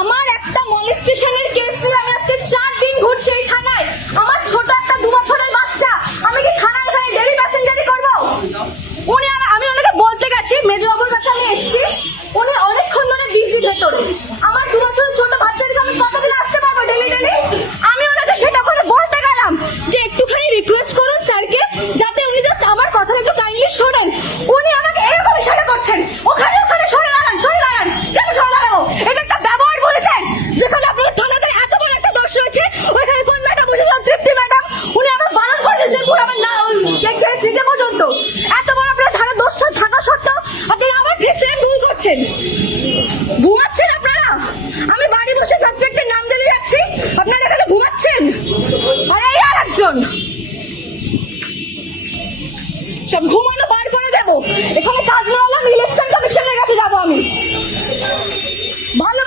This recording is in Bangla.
আমার একটা মলেস্টেশনের কেস নিয়ে আমি আজকে 4 দিন ঘুরছি এই থানায়। আমার ছোট একটা 2 বছরের বাচ্চা, আমি কি থানায় ওখানে ডেলি প্যাসেঞ্জারি করবো? আমি ওনাকে বলতে গেছি, মেজবাবুর কাছে আমি এসেছি, উনি অনেকক্ষণ ধরে বিজি ভেতরে। আমার 2 বছরের ছোট বাচ্চার কাছে আমি কতদিন আসতে পারবো ডেলি ডেলি? আমি ওনাকে সেটা করে বলতে গেলাম যে একটুখানি রিকোয়েস্ট করুন স্যারকে, যাতে উনি জাস্ট আমার কথাটা একটু কাইন্ডলি শোনেন। উনি আমাকে এরকম ইশারা করছেন, ওখানে ওখানে সরে দাঁড়ান, সরে দাঁড়ান। কেন সরে দাঁড়াবো? এটা একটা ব্যবহার বলেছেন। যেখানে আপনাদের থানাতে এত বড় একটা দোষ রয়েছে, ওইখানে কোন ম্যাডাম বসেছেন? তৃপ্তি ম্যাডাম। উনি আমার বারণ করে দিয়েছেন পুরো আমার কেস দিতে পর্যন্ত। এত বড় আপনার থানা দোষ থাকা সত্ত্বেও আপনারা আমার কেসে ভুল করছেন, ঘুমাচ্ছেন আপনারা। আমি বাড়ি বসে সাসপেক্টের নাম জেনে যাচ্ছি, আপনারা এখানে ঘুমাচ্ছেন। আর এই আর একজন, সব ঘুমানো বার করে দেবো। এখানে কাজ না হলে আমি ইলেকশন কমিশনের কাছে যাবো। আমি ভালো